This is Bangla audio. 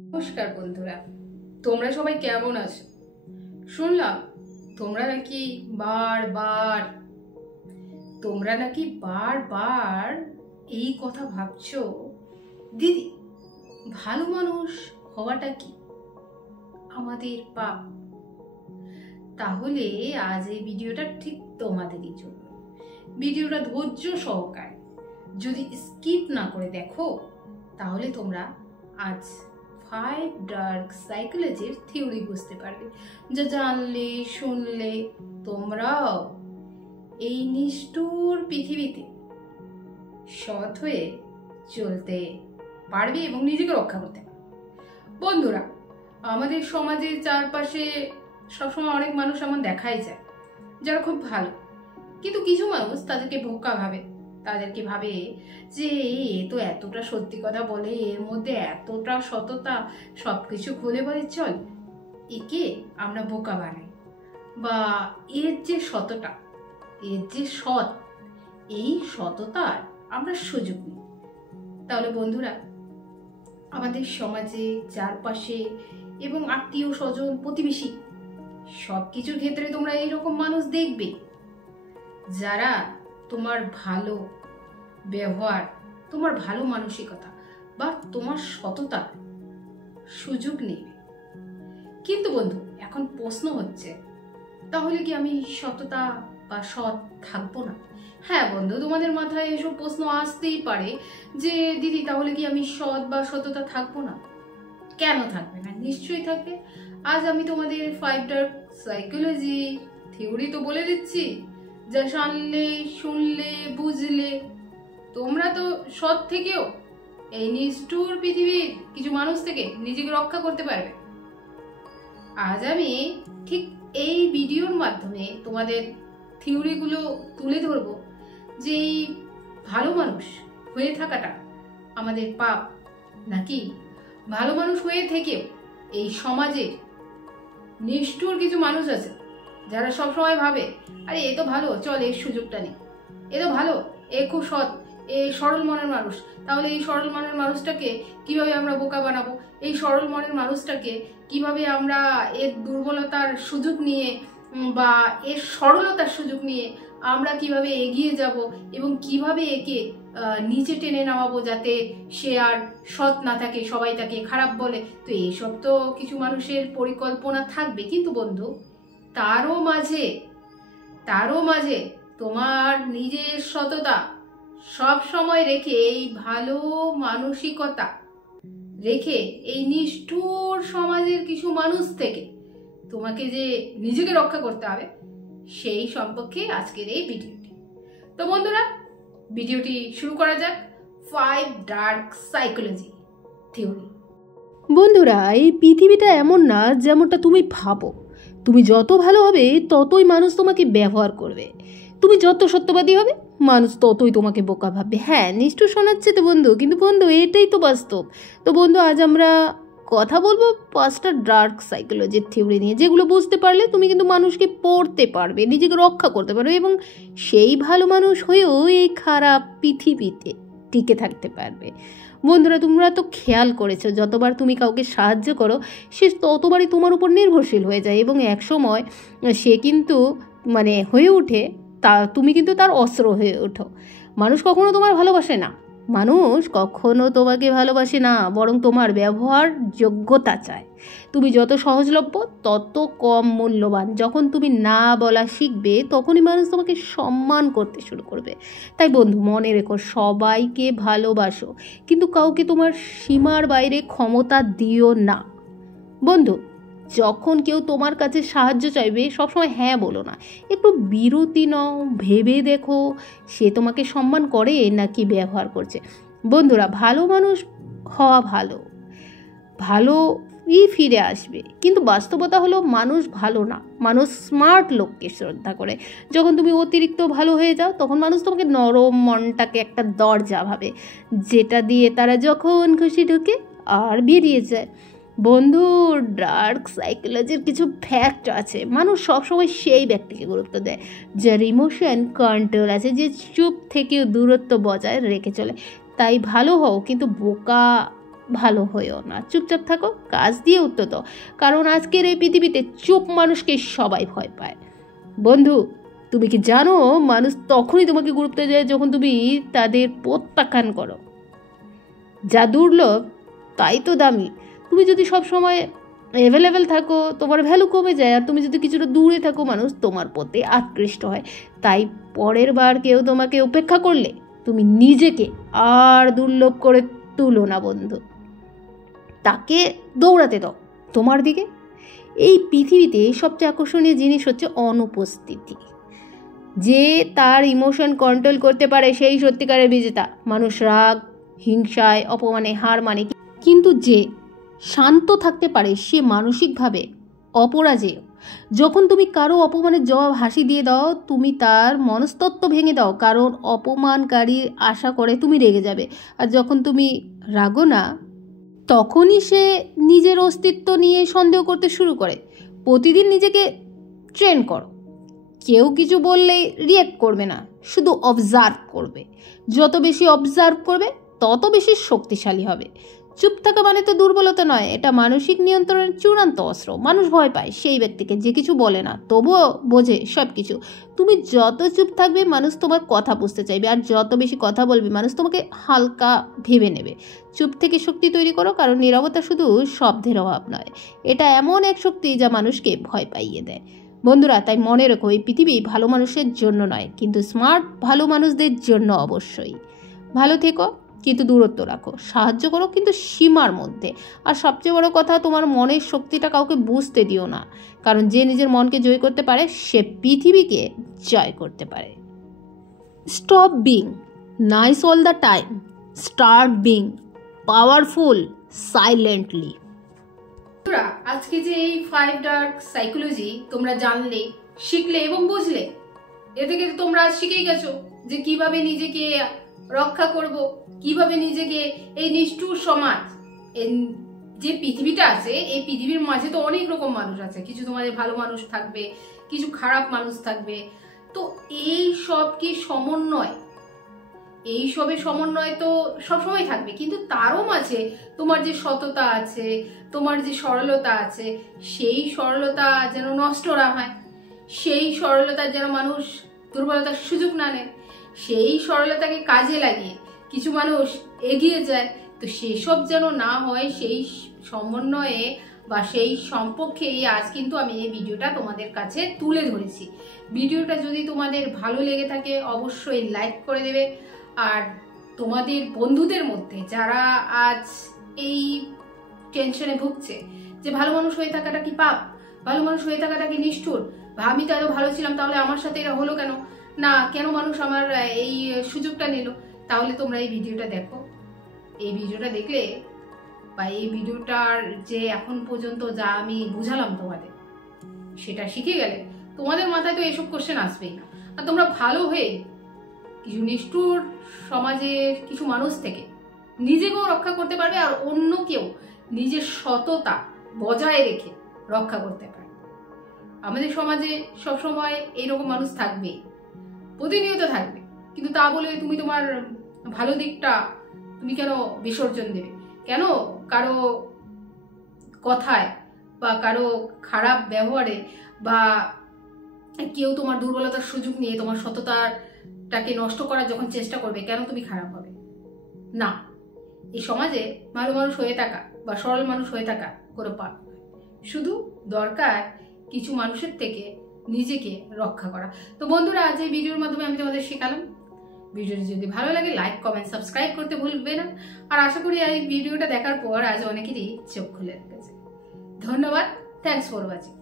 নমস্কার বন্ধুরা, তোমরা সবাই কেমন আছো? শুনলাম তোমরা নাকি বারবার এই কথা ভাবছো, দিদি ভালো মানুষ হওয়াটা কি আমাদের পাপ? তাহলে আজ এই ভিডিওটা ঠিক তোমাদেরই জন্য। ভিডিওটা ধৈর্য সহকারে যদি স্কিপ না করে দেখো, তাহলে তোমরা আজ 5 ডার্ক সাইকোলজির থিওরি বুঝতে পারবে, যা জানলে শুনলে তোমরাও এই নিষ্ঠুর পৃথিবীতে সৎ হয়ে চলতে পারবে এবং নিজেকে রক্ষা করতে পারবে। বন্ধুরা, আমাদের সমাজের চারপাশে সবসময় অনেক মানুষ এমন দেখাই যায় যারা খুব ভালো, কিন্তু কিছু মানুষ তাদেরকে বোকা ভাবে। তাদেরকে ভাবে যে এ তো এতটা সত্যি কথা বলে, এর মধ্যে এতটা সততা, সবকিছু খুলে বলে চল, একে আমরা বোকা বানাই, বা এর যে সততা, এর যে সৎ, এই সততার আমরা সুযোগ নিই। তাহলে বন্ধুরা, আমাদের সমাজে চারপাশে এবং আত্মীয় স্বজন প্রতিবেশী সবকিছুর ক্ষেত্রে তোমরা এইরকম মানুষ দেখবে যারা তোমার ভালো ব্যবহার, তোমার ভালো মানসিকতা বা তোমার সততার সুযোগ নেবে। কিন্তু বন্ধু, এখন প্রশ্ন হচ্ছে, তাহলে কি আমি সততা বা সৎ থাকবো না? হ্যাঁ বন্ধু, তোমাদের মাথায় এসব প্রশ্ন আসতেই পারে যে দিদি তাহলে কি আমি সৎ বা সততা থাকবো না? কেন থাকবে না? নিশ্চয়ই থাকবে। আজ আমি তোমাদের 5 ডার্ক সাইকোলজি থিওরি তো বলে দিচ্ছি, যা জানলে শুনলে বুঝলে তোমরা তো সৎ থেকেও এই নিষ্ঠুর পৃথিবীর কিছু মানুষ থেকে নিজেকে রক্ষা করতে পারবে। আজ আমি ঠিক এই ভিডিওর মাধ্যমে তোমাদের থিওরিগুলো তুলে ধরবো যে এই ভালো মানুষ হয়ে থাকাটা আমাদের পাপ, নাকি ভালো মানুষ হয়ে থেকেও এই সমাজে নিষ্ঠুর কিছু মানুষ আছে যারা সবসময় ভাবে আরে এ তো ভালো, চল এর সুযোগটা নেই, এ তো ভালো, এ খুব সৎ, এ সরল মনের মানুষ, তাহলে এই সরল মনের মানুষটাকে কিভাবে আমরা বোকা বানাবো, এই সরল মনের মানুষটাকে কিভাবে আমরা এর দুর্বলতার সুযোগ নিয়ে বা এর সরলতার সুযোগ নিয়ে আমরা কিভাবে এগিয়ে যাব এবং কিভাবে একে নিচে টেনে নামাবো যাতে সে আর সৎ না থাকে, সবাই তাকে খারাপ বলে। তো এইসব তো কিছু মানুষের পরিকল্পনা থাকবে, কিন্তু বন্ধু তারও মাঝে তোমার নিজের সততা সব সময় রেখে, এই ভালো মানসিকতা রেখে এই নিষ্ঠুর সমাজের কিছু মানুষ থেকে তোমাকে যে নিজেকে রক্ষা করতে হবে, সেই সম্পর্কে আজকের এই ভিডিওটি। তো বন্ধুরা, ভিডিওটি শুরু করা যাক। 5 ডার্ক সাইকোলজি থিওরি। বন্ধুরা, এই পৃথিবীটা এমন না যেমনটা তুমি ভাবো। তুমি যত ভালো হবে ততই মানুষ তোমাকে ব্যবহার করবে, তুমি যত সত্যবাদী হবে মানুষ ততই তোমাকে বোকা ভাববে। হ্যাঁ, নিষ্ঠুর শোনাচ্ছে তো বন্ধু, কিন্তু বন্ধু এটাই তো বাস্তব। তো বন্ধু, আজ আমরা কথা বলবো 5টা ডার্ক সাইকোলজির থিওরি নিয়ে, যেগুলো বুঝতে পারলে তুমি কিন্তু মানুষকে পড়তে পারবে, নিজেকে রক্ষা করতে পারবে এবং সেই ভালো মানুষ হয়েও এই খারাপ পৃথিবীতে টিকে থাকতে পারবে। বন্ধুরা, তোমরা তো খেয়াল করেছো, যতবার তুমি কাউকে সাহায্য করো সে ততবারই তোমার উপর নির্ভরশীল হয়ে যায় এবং একসময় সে কিন্তু হয়ে ওঠে, তুমি কিন্তু তার অস্ত্র হয়ে ওঠো। মানুষ কখনো তোমার ভালোবাসে না, মানুষ কখনো তোমাকে ভালোবাসে না, বরং তোমার ব্যবহার যোগ্যতা চায়। তুমি যত সহজলভ্য তত কম মূল্যবান। যখন তুমি না বলা শিখবে তখনই মানুষ তোমাকে সম্মান করতে শুরু করবে। তাই বন্ধু, মনে রেখো, সবাইকে ভালোবাসো, কিন্তু কাউকে তোমার সীমার বাইরে ক্ষমতা দিও না। বন্ধু, যখন কেউ তোমার কাছে সাহায্য চাইবে সবসময় হ্যাঁ বলো না, একটু বিরতি নাও, ভেবে দেখো সে তোমাকে সম্মান করে নাকি ব্যবহার করছে। বন্ধুরা, ভালো মানুষ হওয়া ভালোই ফিরে আসবে, কিন্তু বাস্তবতা হলো মানুষ ভালো না, মানুষ স্মার্ট লোককে শ্রদ্ধা করে। যখন তুমি অতিরিক্ত ভালো হয়ে যাও তখন মানুষ তোমাকে নরম মনটাকে একটা দরজা ভাবে, যেটা দিয়ে তারা যখন খুশি ঢুকে আর বেরিয়ে যায়। বন্ধু, ডার্ক সাইকোলজির কিছু ফ্যাক্ট আছে। মানুষ সবসময় সেই ব্যক্তিকে গুরুত্ব দেয় যার ইমোশন কন্ট্রোল আছে, যে চুপ থেকেও দূরত্ব বজায় রেখে চলে। তাই ভালো হও, কিন্তু বোকা ভালো হয়েও না, চুপচাপ থাকো, কাজ দিয়ে উত্তর দাও। কারণ আজকের এই পৃথিবীতে চুপ মানুষকে সবাই ভয় পায়। বন্ধু, তুমি কি জানো মানুষ তখনই তোমাকে গুরুত্ব দেয় যখন তুমি তাদের প্রত্যাখ্যান করো। যা দুর্লভ তাই তো দামি। তুমি যদি সব সময় অ্যাভেলেবেল থাকো তোমার ভ্যালু কমে যায়, আর তুমি যদি কিছুটা দূরে থাকো মানুষ তোমার প্রতি আকৃষ্ট হয়। তাই পরের বার কেউ তোমাকে উপেক্ষা করলে তুমি নিজেকে আর দুর্লভ করে তুলো না বন্ধু, তাকে দৌড়াতে দাও তোমার দিকে। এই পৃথিবীতে সবচেয়ে আকর্ষণীয় জিনিস হচ্ছে অনুপস্থিতি। যে তার ইমোশন কন্ট্রোল করতে পারে সেই সত্যিকারের বিজেতা। মানুষ রাগ, হিংসায়, অপমানে হার মানে, কিন্তু যে শান্ত থাকতে পারে সে মানসিকভাবে অপরাজেয়। যখন তুমি কারো অপমানের জবাব হাসি দিয়ে দাও, তুমি তার মনস্তত্ত্ব ভেঙে দাও, কারণ অপমানকারী আশা করে তুমি রেগে যাবে। আর যখন তুমি রাগো না, তখনই সে নিজের অস্তিত্ব নিয়ে সন্দেহ করতে শুরু করে। প্রতিদিন নিজেকে ট্রেন করো, কেউ কিছু বললেই রিয়েক্ট করবে না, শুধু অবজার্ভ করবে। যত বেশি অবজার্ভ করবে তত বেশি শক্তিশালী হবে। চুপ থাকা মানে তো দুর্বলতা নয়, এটা মানসিক নিয়ন্ত্রণের চূড়ান্ত অস্ত্র। মানুষ ভয় পায় সেই ব্যক্তিকে যে কিছু বলে না তবুও বোঝে সব কিছু। তুমি যত চুপ থাকবে মানুষ তোমার কথা বুঝতে চাইবে, আর যত বেশি কথা বলবে মানুষ তোমাকে হালকা ভেবে নেবে। চুপ থেকে শক্তি তৈরি করো, কারণ নীরবতা শুধু শব্দের অভাব নয়, এটা এমন এক শক্তি যা মানুষকে ভয় পাইয়ে দেয়। বন্ধুরা, তাই মনে রেখো, এই পৃথিবী ভালো মানুষের জন্য নয়, কিন্তু স্মার্ট ভালো মানুষদের জন্য অবশ্যই। ভালো থেকো, কিন্তু দূরত্ব রাখো, সাহায্য করো কিন্তু সীমার মধ্যে। আর সবচেয়ে বড় কথা, তোমার মনের শক্তিটা কাউকে বুঝতে দিও না, কারণ যে নিজের মনকে জয় করতে পারে সে পৃথিবীকে জয় করতে পারে। Stop being nice all the time, start being powerful silently. আজকে যে এই 5 ডার্ক সাইকোলজি তোমরা জানলে, শিখলে এবং বুঝলে, এ থেকে তোমরা শিখেই গেছো যে কিভাবে নিজেকে রক্ষা করব, কিভাবে নিজেকে এই নিষ্ঠুর সমাজ, যে পৃথিবীটা আছে এই পৃথিবীর মাঝে তো অনেক রকম মানুষ আছে, কিছু তোমাদের ভালো মানুষ থাকবে, কিছু খারাপ মানুষ থাকবে। তো এই সব কি সমন্বয়, এই সবের সমন্বয় তো সবসময় থাকবে, কিন্তু তারও মাঝে তোমার যে সততা আছে, তোমার যে সরলতা আছে, সেই সরলতা যেন নষ্ট না হয়, সেই সরলতার যেন মানুষ দুর্বলতার সুযোগ না নেয়, সেই সরলতাকে কাজে লাগিয়ে কিছু মানুষ এগিয়ে যায়। তো সেসব যেন না হয়, সেই সমন্বয়ে বা সেই সম্পর্কেই আজ কিন্তু আমি এই ভিডিওটা তোমাদের কাছে তুলে ধরেছি। ভিডিওটা যদি তোমাদের ভালো লেগে থাকে অবশ্যই লাইক করে দেবে, আর তোমাদের বন্ধুদের মধ্যে যারা আজ এই টেনশনে ভুগছে যে ভালো মানুষ হয়ে থাকাটা কি পাপ, ভালো মানুষ হয়ে থাকাটা কি নিষ্ঠুর, আমি তো এত ভালো ছিলাম তাহলে আমার সাথে এটা হলো কেন, না কেন মানুষ আমার এই সুযোগটা নিল, তাহলে তোমরা এই ভিডিওটা দেখো। এই ভিডিওটা দেখলে বা এই ভিডিওটার যে এখন পর্যন্ত যা আমি বুঝালাম তোমাদের, সেটা শিখে গেলে তোমাদের মাথায় তো এসব কোশ্চেন আসবেই না। আর তোমরা ভালো হয়ে কিছু নিষ্ঠুর সমাজের কিছু মানুষ থেকে নিজেকেও রক্ষা করতে পারবে, আর অন্য কেউ নিজের সততা বজায় রেখে রক্ষা করতে পারবে। আমাদের সমাজে সবসময় এইরকম মানুষ থাকবে, প্রতিনিয়ত থাকবে, কিন্তু তা বলে তুমি তোমার ভালো দিকটা তুমি কেন বিসর্জন দেবে? কেন কারো কথায় বা কারো খারাপ ব্যবহারে বা কেউ তোমার দুর্বলতার সুযোগ নিয়ে তোমার সততাটাকে নষ্ট করার যখন চেষ্টা করবে, কেন তুমি খারাপ হবে? না, এই সমাজে ভালো মানুষ হয়ে থাকা বা সরল মানুষ হয়ে থাকা কোনো পাপ নয়, শুধু দরকার কিছু মানুষের থেকে নিজেকে রক্ষা করা। তো বন্ধুরা, আজ এই ভিডিওর মাধ্যমে আমি তোমাদের শেখালাম। ভিডিওটি যদি ভালো লাগে লাইক, কমেন্ট, সাবস্ক্রাইব করতে ভুলবে না। আর আশা করি এই ভিডিওটা দেখার পর আজ অনেকেরই চোখ খুলে রেখেছে। ধন্যবাদ, থ্যাংকস ফর ওয়াচিং।